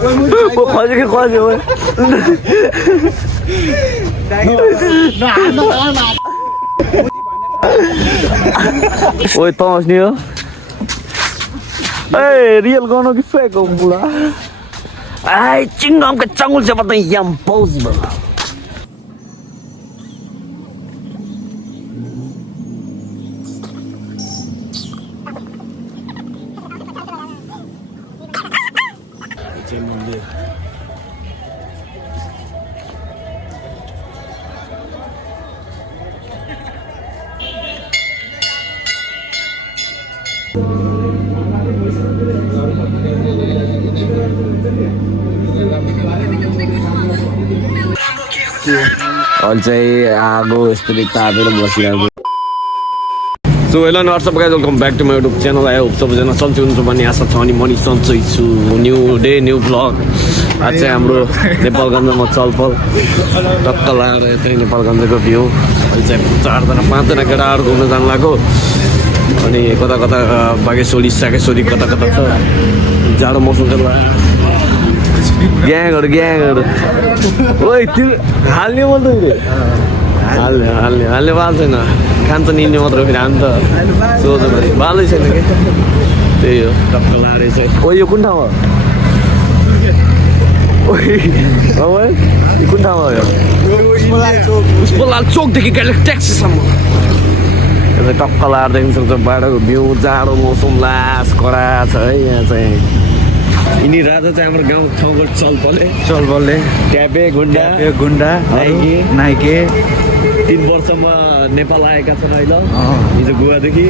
खोजे कि खोज्यो ओए तँ नि हो ए रियल गर्नु कि फेक हो बुढा ai chingom ke changul seperti yang possible. अहिले चाहिँ आगो यस्तरी तापेर बसिरहेको so hello what's up guys welcome back to my YouTube channel आयो सबैजना सन्चै हुनुहुन्छ भन्ने आशा छ अनि म नि सन्चै छु न्यू डे न्यू भ्लग आज चाहिँ हाम्रो नेपालगञ्जमा चलपल टक्क लगाएर यतै नेपालगञ्जको भ्यू अहिले चाहिँ 4जना 5जना केटाहरू घुम्न जानु लाग्यो अनि कता कता बागेश्वरी सागेश्वरी कता कता छ जाडो मौसम छ ग्याङहरू ओइ त्यो हाल्ने मात्रै रे हाल्ने बाल छैन खान्छ नि यिनले मात्र फेरि हामी त सोध्नु पऱ्यो बालै छैन कि त्यही हो टक्क लाएर चाहिँ ओ यो कुन ठाउँ हो कुन ठाउँ हो यो पुष्पलाल चोकदेखि गाइस ट्याक्सीसम्म यता टक्क लाएर देख्न सक्छ बाटोको भ्यू जाडो मौसम लास कडा छ है यहाँ चाहिँ यिनी राजा चाहिँ हाम्रो गाउँ ठाउँको चलपलले ट्यापे गुन्डा नाइके 3 वर्षमा नेपाल आएका छन् अहिले हिजो गोवादेखि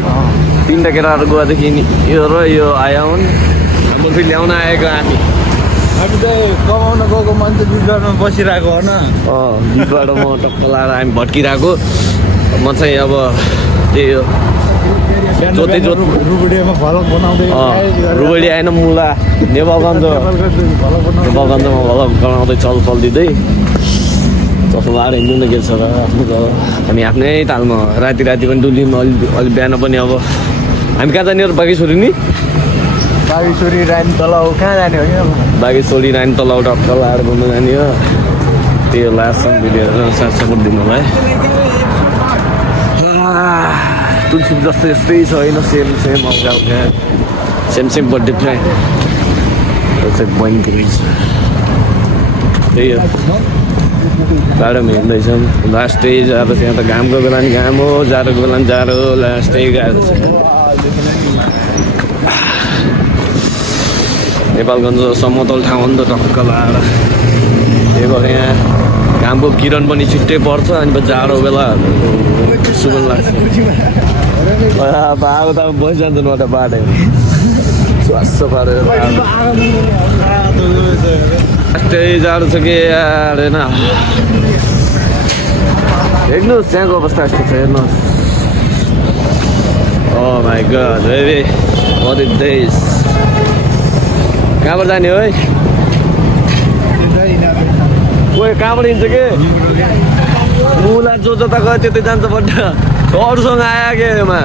3टा केटाहरू गोवादेखि यो र यो आया हुन् हाम्रो फेरि ल्याउन आएको हामी त कमाउन गएको मान्छे बिचबाटमा बसिरहेको हो न बिचबाट म टक्क लाएर हामी भट्किरहेको म चाहिँ अब त्यही हो रुबुडियामा भलक बनाउँदै रुबुडी आएन मुला नेपालगञ्जमा भलक बनाउँदै चलपल दिँदै चसो लाएर हिँड्नु न के छ र आफ्नो हामी आफ्नै तालमा राति पनि डुल्यौँ अलि बिहान पनि अब हामी कहाँ जाने बागेश्वरी नि बागेश्वरी रानी तलाउ कहाँ जाने हो बागेश्वरी रानी तलाउ टक्क लाएर घुम्न जाने हो त्यो लास्टसम्म भिडियोहरू साथ सपोर्ट दिनु होला है तुलसी जस्तो यस्तै छ होइन सेम बट डिफ्रेन्ट चाहिँ बहिनीको रहेछ त्यही हो बाटोमा हिँड्दैछौँ लास्ट स्टेज अब त्यहाँ त घामको बेला नि घाम हो जाडोको बेला नि जाडो लास्ट स्टेज गएको छ नेपालगञ्ज समतल ठाउँ हो नि त टक्क लाएर त्यही भएर यहाँ घामको किरण पनि छिट्टै पर्छ अनि जाडो बेला सुगन लाग्छ आगो त बसिजान्छ नटा बाटो स्वास्थ्य पारेर यस्तै जाडो छ कि होइन हेर्नुहोस् त्यहाँको अवस्था यस्तो छ हेर्नुहोस् oh my God baby what is this कहाँबाट जाने हो है कोही कहाँबाट हिँड्छ कि मुला जो जता गयो त्यतै जान्छ बड्ड अरूसँग आयो के यसमा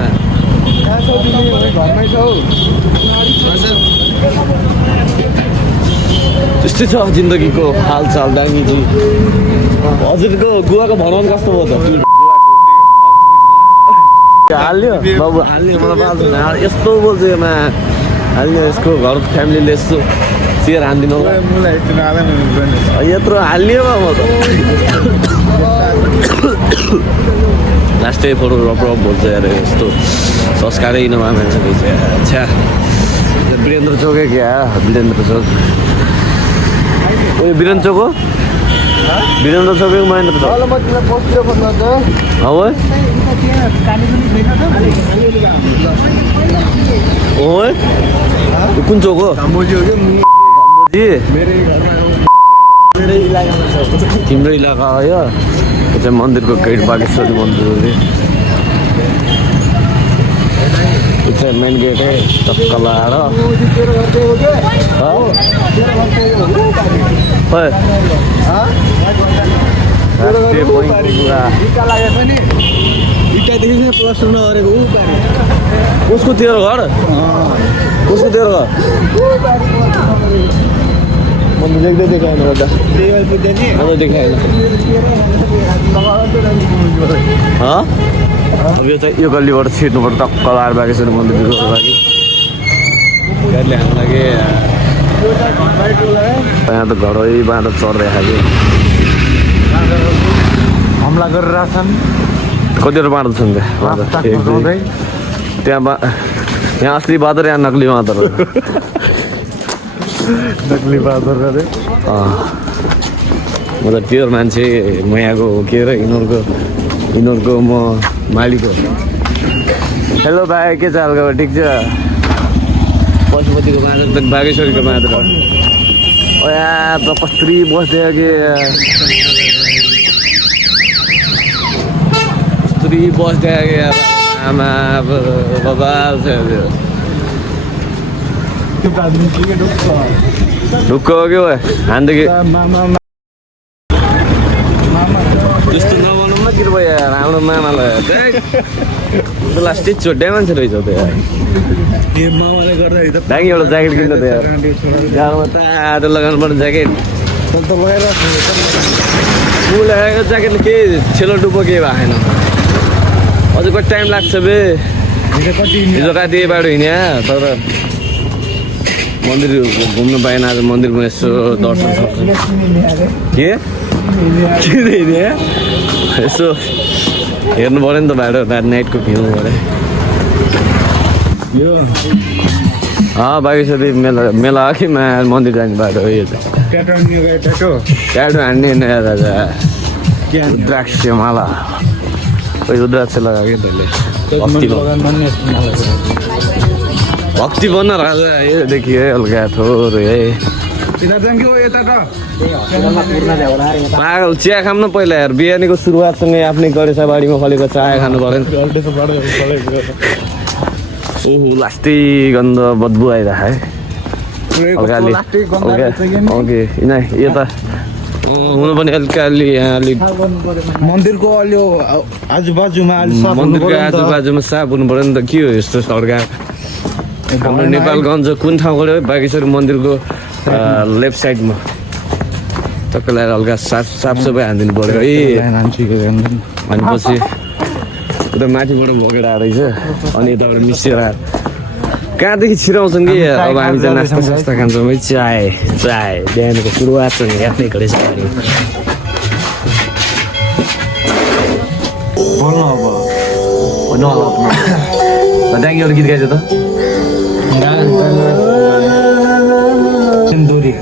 त्यस्तै छ जिन्दगीको हालचाल दाङ्गी हजुरको गुवाको भनौँ कस्तो भयो त हाल्यो बाबु हाल्यो मलाई पाल्दैन यस्तो बोल्छ यसमा हाल्यो यसको घर फ्यामिलीले यस्तो सेयर हानिदिनु होला यत्रो हाल्यो म त लास्टै फोटो रप बोल्छ यार यस्तो संस्कारै नभए मान्छेको चाहिँ अच्छा वीरेन्द्र चौक क्या वीरेन्द्र चौक ए वीरेन्द्र चौक हो वीरेन्द्र चौक महेन्द्र चौक हो कुन चौक हो तिम्रो इलाका हो यो चाहिँ मन्दिरको गेट बागेश्वरी मन्दिर हो कि चाहिँ मेन गेट है टक्क लाएर उसको तेरो घर उसको तेरो घर म देख्दै देखाएन एउटा टेबल पुग्दैन नि अझ देखाएन अब यो चाहिँ यो गल्लीबाट छिर्नुपर्छ टक्क लाएर बागेश्वरी मन्दिर पुग्नुको लागि गाडीले हाम्रो लागि यहाँ त घरै बाँधर चढ्दै खायो हमला गरेर छन् कतिवटा बाँधर छन् त्यहाँ यहाँ असली बाँदर यहाँ नक्ली बाँदर नक्ली बादर गरे म त प्योर मान्छे म यहाँको के अरे यिनीहरूको म मालिक हो हेलो भाइ के छ हालको ठिक छ पशुपतिको बाँदर त बागेश्वरीको बाँदर हो यहाँ त कस्तरी बस्दै कि कस्तरी बस्दै कि आमा बाबा ढुक्क हो कि हानदेखि त्यस्तो नबनाउँ न कृपया हाम्रो मामालाई लास्टै छोड्दै मान्छे रहेछ त मामाले गर्दाखेरि त दागी एउटा ज्याकेट किन्नु त यार गाउँमा तातो लगाउनु पर्ने ज्याकेट त लगाएर ऊ लगाएको ज्याकेटले के छेलो डुबो के भएन अझ कति टाइम लाग्छ बे हिजो राति बाटो हिँड्या तर मन्दिर घुम्नु पाएन आज मन्दिरमा यसो दर्शन सक्छ के यसो हेर्नु पऱ्यो नि त बाटो नाइटको भ्यू पऱ्यो यो बागेश्वरी मेला हो कि मन्दिर जाने बाटो हो यो चाहिँ ट्याटो हान्ने राजा रुद्राक्ष माला कोही रुद्राक्ष लगायो कि भक्ति बन्न राजा यो देखियो है हल्का थोर है पागल चिया खाम न पहिला यार बिहानीको सुरुवातसँगै आफ्नै गणेशबाडीमा फलेको चाया खानु पऱ्यो ओहो लास्टै गन्ध बदबु आइरहेको है ओके यता हुनु पनि अलि यहाँ अलिक मन्दिरको अलि आजुबाजुमा मन्दिरको आजुबाजुमा साफ हुनु पऱ्यो नि त के हो यस्तो सड्का हाम्रो नेपालगञ्ज कुन ठाउँबाट बागेश्वरी मन्दिरको लेफ्ट साइडमा तपाईँलाई हल्का साफसफाइ हानिदिनु पऱ्यो अनि पछि उता माथिबाट भोगेर आएछ अनि यताबाट मिसेर कहाँदेखि छिराउँछन् कि अब हामी चाहिँ नास्ता सास्ता खान्छौँ है चाय बिहानको सुरुवात चाहिँ आफ्नै गरेछ त्यहाँदेखि एउटा गीत गाइछ त सिन्दुरी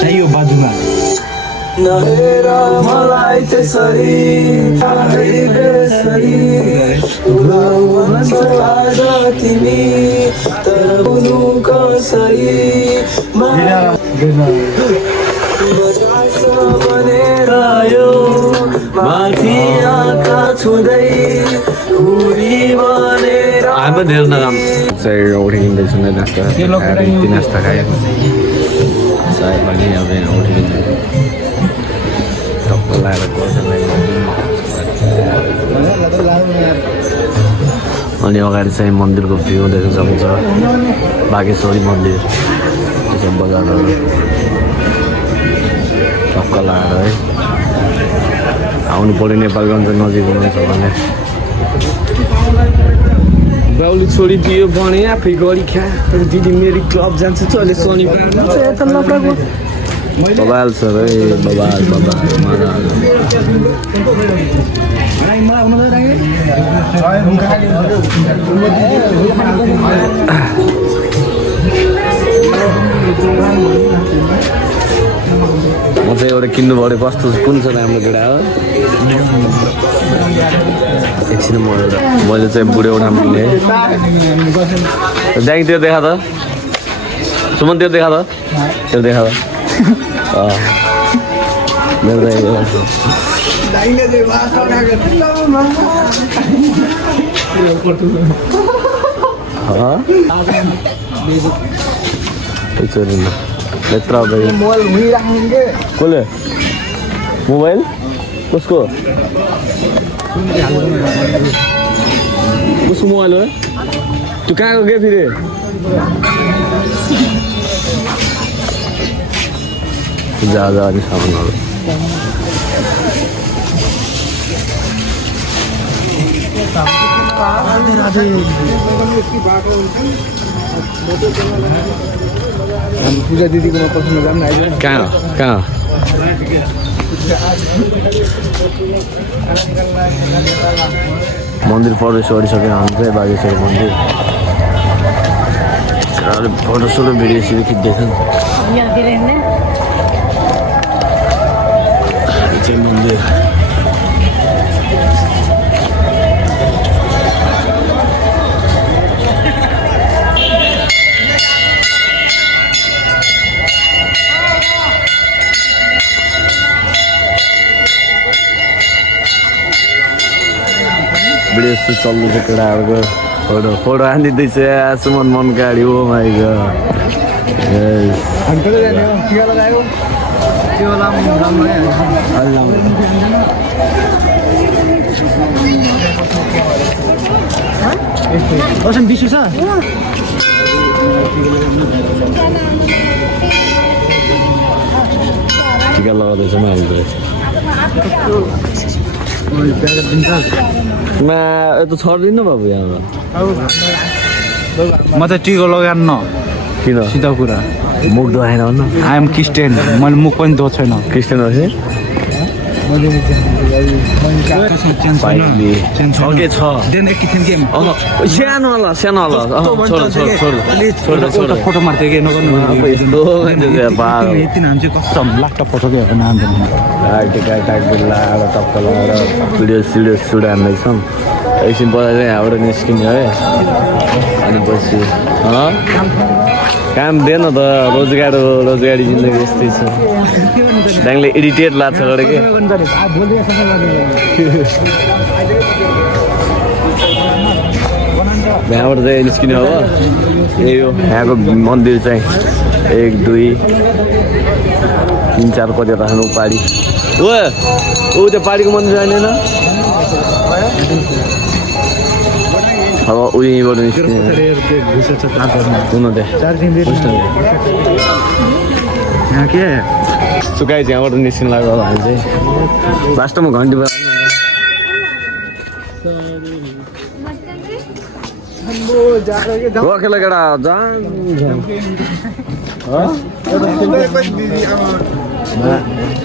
चाहियो बाजुमा नहेर मलाई त्यसरी आज तिमी तर बोल्नु कसरी भनेर आयो माथि आँखा छुँदै उडी भनेर हाम्रो धेरै नराम चाहिँ उठिँदैछु नै नास्ता खाएको चाय पनि अब यहाँ उठिँदै टक्क लगाएर अनि अगाडि चाहिँ मन्दिरको भ्यू देख्न सक्नुहुन्छ बागेश्वरी मन्दिर त्यो चाहिँ बजारहरू टक्क लगाएर है आउनु पऱ्यो नेपालगञ्ज नजिक हुनुहुन्छ भने बाउले छोडिदियो भने आफै गरी खा दिदी मेरो क्लब जान्छ त अहिले शनिबार बबाल छ है बबाल म चाहिँ एउटा किन्नु पऱ्यो कस्तो कुन छ राम्रो केटा हो एकछिन मैले चाहिँ बुढो एउटा किनेँ ड्याङतिर देखा त सुमनतिर देखा त त्यो देखा त मेरो कसले मोबाइल कसको मोबाइल हो त्यो कहाँको के फेरि पूजा अनि सामानहरू पूजा दिदीकोमा पस्नु जाऊँ न अहिले कहाँ मन्दिर प्रवेश गरिसकेर हामी चाहिँ बागेश्वर मन्दिर फोटो सोटो भिडियो सिडियो खिच्दैछन् चाहिँ मन्दिर भिडियो चल्दैछ केटाहरूको फोटो हानिदिँदैछ सुमन मन गाडी हो माइ गॉड हामी कतै जाने हो टिका लगायो त्यो लाम असन बिसु छ टिका लगाउँदैछ मैले यता छर्दिनँ बाबु यहाँबाट म त टिका लगाएन किन सिधा कुरा मुख धोएन भन्न आई एम क्रिस्चियन मैले मुख पनि धो छैन क्रिस्चियन हो सानो होला फोटो मार्थ्यो कि नगर्नु कस्तो लाग्छ फोटो के टक्क लगाएर भिडियो सिडियो सुट हान्दैछौँ एकछिन पछि चाहिँ यहाँबाट निस्किने है अनि पछि काम दिएन त रोजगारी जिन्दगी यस्तै छ ड्याङले इरिटेट लाग्छ गरे के यहाँबाट चाहिँ निस्किने हो यही हो यहाँको मन्दिर चाहिँ 1 2 3 4 कतिवटा छन् पाडी ऊ त्यो पाडीको मन्दिर जानेन अब उहीँबाट निस्किने यहाँ के सुकाइ चाहिँ यहाँबाट निस्किनु लाग्यो हामी चाहिँ लास्टमा घन्टी खेला केटा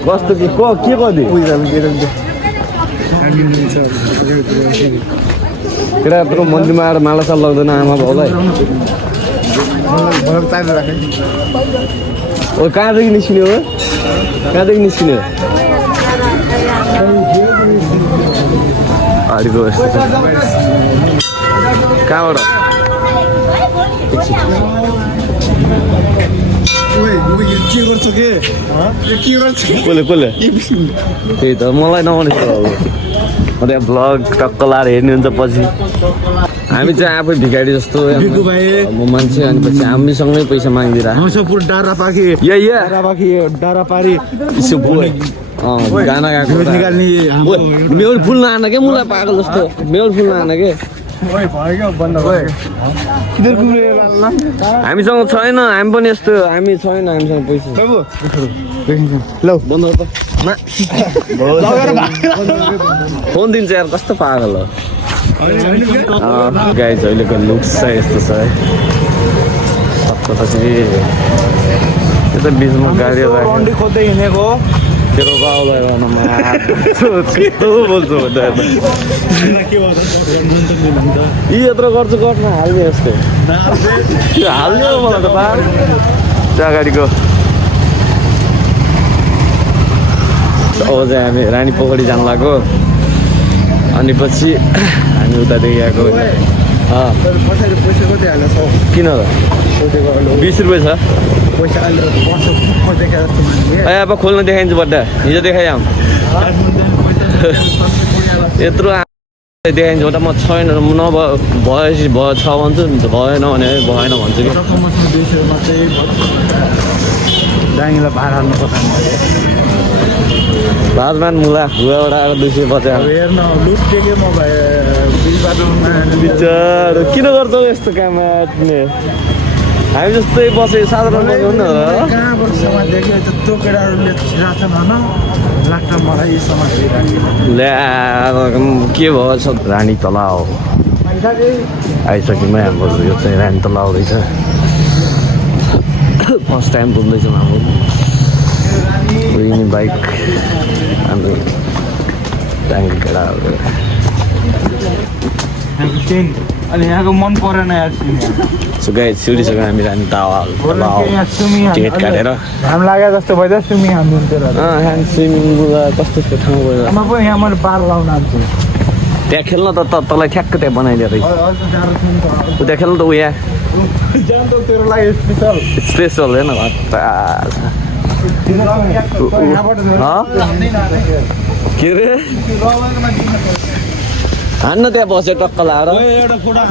कस्तो के कति केटा यत्रो मन्दिरमा आएर मालासाल लाग्दैन आमा बाउलाई ओ कहाँदेखि निस्किने हो कहाँदेखि निस्किने हो अहिलेको यस्तो छ कहाँबाट कसले त्यही त मलाई नआउने अब त्यहाँ भ्लग टक्क लाएर हेर्नुहुन्छ पछि हामी चाहिँ आफै भिखारी जस्तो म मान्छे अनि पछि हामीसँगै पैसा मागिदिरहेको गाना गाएको मेउर फुल नआन के मलाई पागल जस्तो मेउर फुल नआन के हामीसँग छैन हामी पनि यस्तो हामी छैन हामीसँग पैसा ल बन्द फोन दिन्छ यार कस्तो पागल हो गाइज अहिलेको लुक्स चाहिँ यस्तो छ है पछि त्यो त बिचमा गाडी खोज्दै हिँडेको तेरो बाउलाई कस्तो बोल्छु यी यत्रो गर्छु गर्न हाल्ने जस्तो हाल्ने हो मलाई त पार त्यो अगाडिको अब चाहिँ हामी रानी पोखरी जानु लाग्यो अनि पछि हामी उतादेखि आएको किन त 20 रुपियाँ छ अब खोल्न देखाइन्छ बड्डा हिजो देखाइम यत्रो देखाइन्छ बड्डा म छैन भएपछि छ भन्छु भएन भने भएन भन्छु कि भातमान मुला भुवाबाट आएर 200 बचा बिचारो किन गर्छौ यस्तो काम हामी जस्तै बसे साधारण बस्नु कि त्यत्रो केटाहरूले छिराछ भन लाग्छ मलाई यो समाज ल्या के भयो सब रानी तलाउ आइसक्यौँ हाम्रो यो चाहिँ रानी तलाउ रहेछ फर्स्ट टाइम घुम्दैछौँ हाम्रो बाइक हाम्रो ट्याङ्की केटाहरू अनि यहाँको मन परेन यार सो गाइस सुरिसक्यो हामी रानी तलाउ टिकट काटेर घाम लागे जस्तो भयो त स्विमिङ हान्नु हुन्थ्यो ह्यान्ड स्विमिङ कस्तो कस्तो ठाउँ गयो आमा पनि यहाँ मैले पार लाउन आउँछु त्यहाँ खेल्न त तँलाई ठ्याक्क त्यहाँ बनाइदियो रहेछ त्यहाँ खेल्नु त उयो जान त तेरो लागि स्पेसल स्पेसल होइन के अरे हान्न त्यहाँ बस्यो टक्क लाएर एउटा फोटो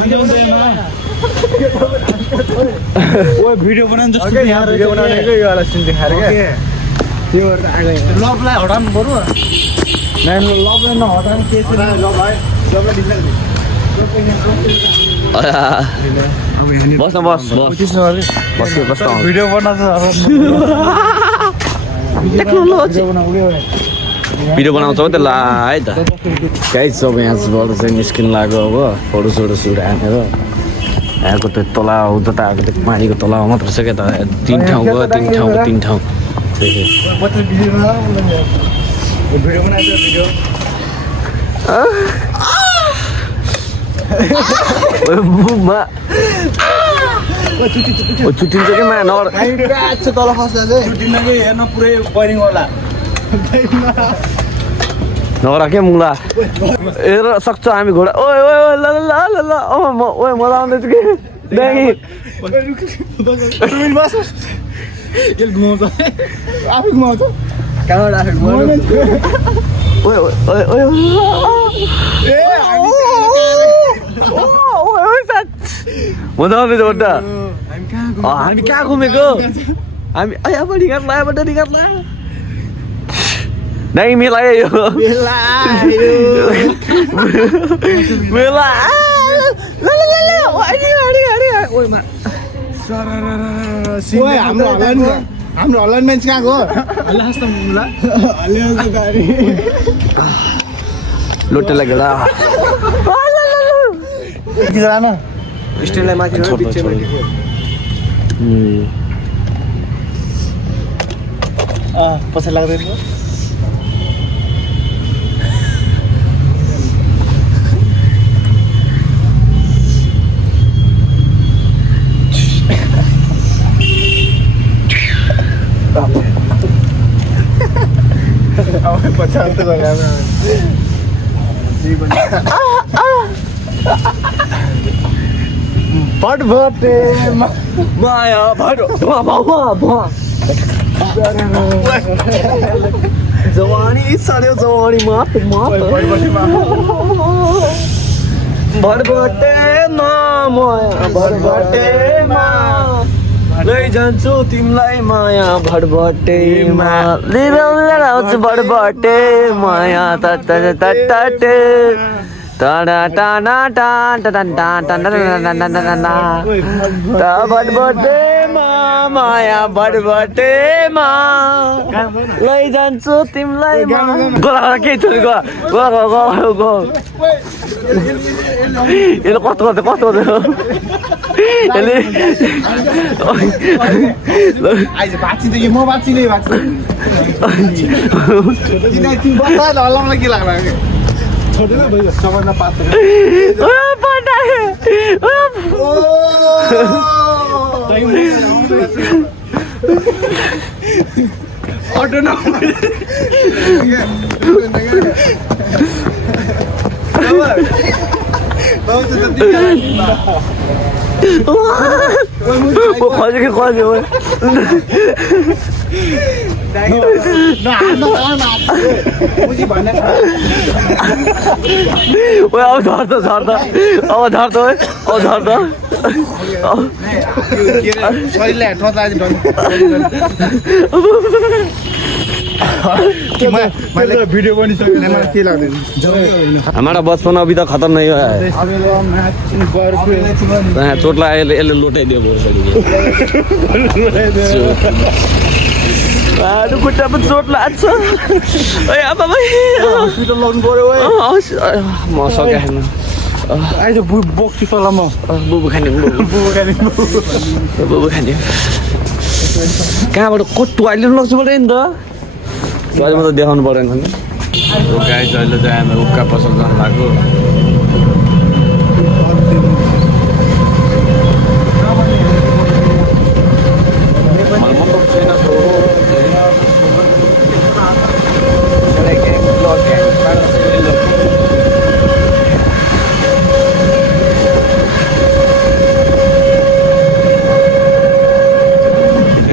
ओ भिडियो बनाउनु जस्तो यहाँ भिडियो बनाउनेको यो वाला सिन देखाएर के त्यो लभलाई हटाउनु पर्यो नानी लभलाई नहटाउनु के छ लभलाई बस्न बस बस भिडियो बनाउँछ भिडियो बनाउँछौ त ला है त गाइस सब यहाँबाट चाहिँ निस्किनु लाग्यो अब फोटोसोटो सुट हानेर यहाँको त्यो तलाउ जता आएको त्यो पानीको तलाउ मात्र छ क्या त 3 ठाउँ गयो 3 ठाउँ छुट्टिन्छ कि मा तल खस्दा चाहिँ छुट्टिन कि हेर्न पुरै बरिङ होला नगरा के मुला हेर सक्छ हामी घोडा ओए ओए ओए ल ल ल ल ओए मजा आउँदैछ कि ड्याङ्गी घुमाउँछ आफै घुमाउँछ कहाँबाट आफै ओए ओए ओए मजा आउँदैछ बड्डा हामी कहाँ घुमेको हामी अब रिगाट लायो बड्डा रिगाट लायो नहीं मिलायो यो मिला हाम्रो हल्लान मान्छे कहाँको लोटे लगेर स्टेनलाई माथि पछि लाग्दैन पचास तो लगा भट भटे माया भट जवानी साड्यो जवानी मात भटभटेमा माया भटभटेमा लैजान्छु तिमीलाई माया भटभटेमा लिएर आउँछु भटभटे माया तटे टाडा टाडा भटभटेमा माया भटभटेमा लैजान्छु तिमीलाई गोला के छ गो यसले कस्तो यसले आज बाँचिँदै म बाँचिँदै हल्लाउन के लाग्ला छोडेर भयो सबैलाई पात्र अटो न खोज्यो अब झर्दा भिडियो बनिसक्यो के लाग्दैन हमारा बचपन अभी तक खत्म नहीं हुआ है चोट लगाए लोटाइदियो अरू खुट्टामा चोट लाग्छ ओइ आमा हस्पिटल लग्नु पर्यो म सकेन आइज बोक्छु तल म बुबु खाने बुबु खाने कहाँबाट को टोइलेट लग्छु पऱ्यो नि त टोइलेटमा त देखाउनु परेन नि गाइस अहिले चाहिँ हामी उक्का पसल जानु लाग्यो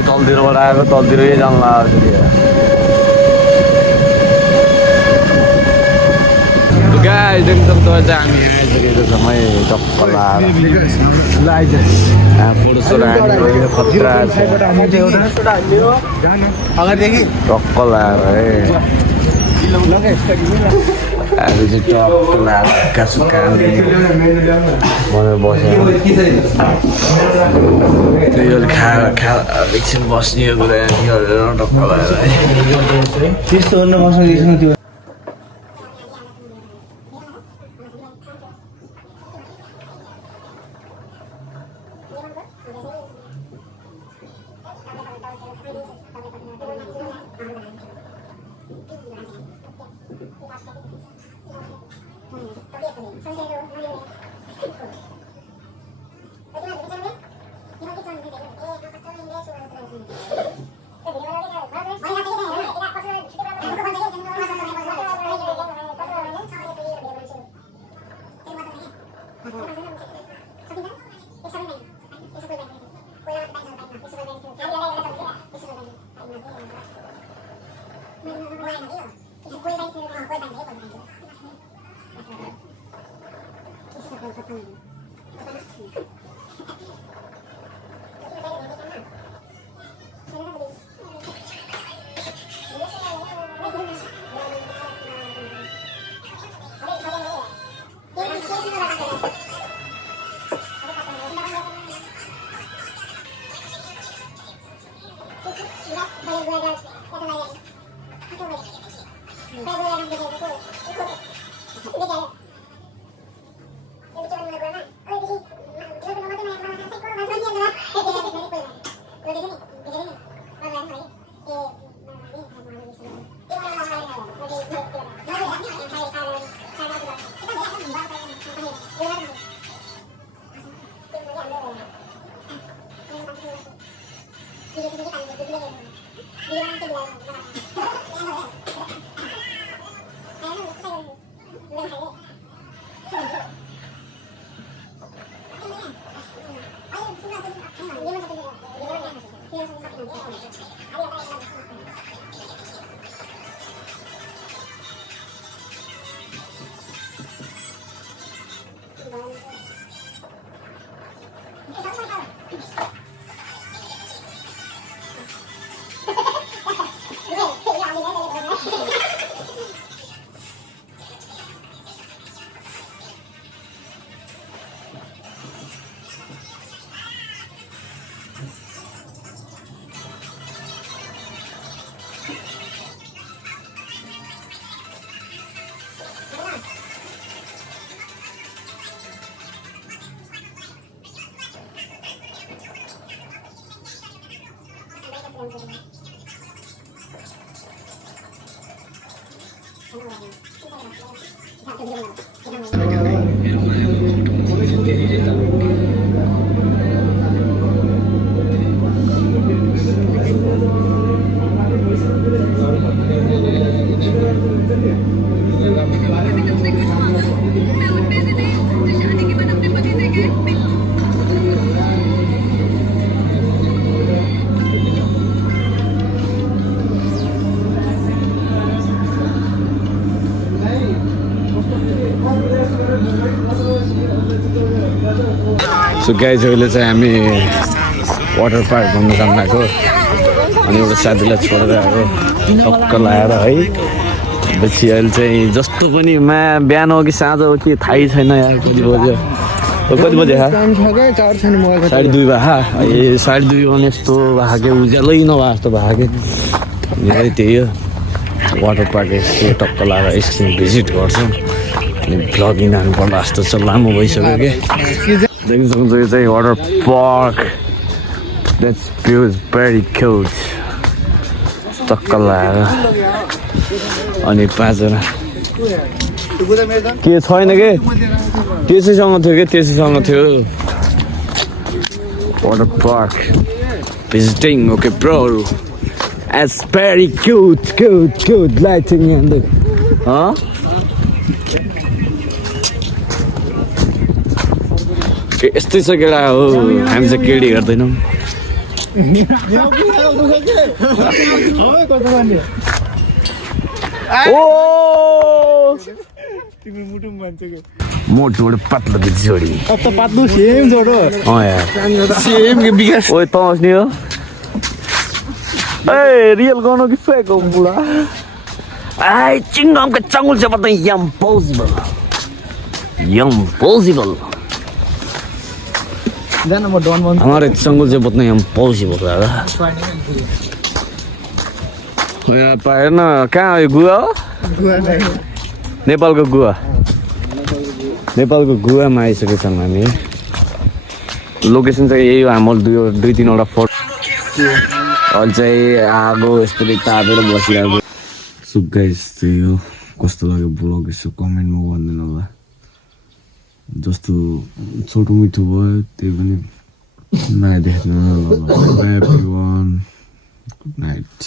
तलतिरबाट आएको तलतिरै जानु लाग्यो गाई देख्न सक्छ चाहिँ हामी आइसकेको समय टक्क लाग्यो फोटोसोटो हानेको खतरा छ टक्क लाग्यो है अहिले चाहिँ टक्क लाग्यो कासुक्का भनेर बस्यो त्यो खा एकछिन बस्ने कुरा टक्क लाग्यो है त्यस्तो गर्न बस्नु त्यो सो गाइज अहिले चाहिँ हामी वाटर पार्क घुम्न जानु भएको अनि एउटा साथीलाई छोडेर आएको टक्क लगाएर है पछि अहिले चाहिँ जस्तो पनि बिहान हो कि साँझ हो कि थाहै छैन यार कति बज्यो कति बजे 2:30 भयो ए 2:30 भने यस्तो भएको उज्यालै नभए जस्तो भएको यही त्यही हो वाटर पार्क यस्तो टक्क लगाएर एकछिन भिजिट गर्छौँ अनि भ्लगिङ हाल्नु पर्ला जस्तो छ लामो भइसक्यो कि देख्न सक्नुहुन्छ यो चाहिँ water park that's view is very cute टक्क लगाएर अनि 5 जना के छैन कि त्यसैसँग थियो कि त्यसैसँग थियो water park visiting okay bro it's very cute lighting and the यस्तै छ केटा हो हामी चाहिँ केडी गर्दैनौँ मोटो पातलो जोडी पातलो सेम जोडो सेम के विकास ओए त अस्नी हो ए रियल गर्नु कि फेक हो बुढा आई चिङ्गमको चङ्गुल चाहिँ बताइ इम्पोसिबल जान म डन मन हमारे चङ्गुल चाहिँ बताइ इम्पोसिबल दादा यहाँ पाएन कहाँ हो यो गुवा हो नेपालको गुवामा आइसकेको छौँ हामी लोकेसन चाहिँ यही हो हाम्रो 2-3 वटा फोटो अहिले चाहिँ आगो यस्तरी तापेर बसिरहेको सो गाइस चाहिँ हो कस्तो लाग्यो ब्लग यसो कमेन्टमा भनिदिनु होला जस्तो छोटो मिठो भयो त्यही पनि नयाँ देख्नु होला गुड नाइट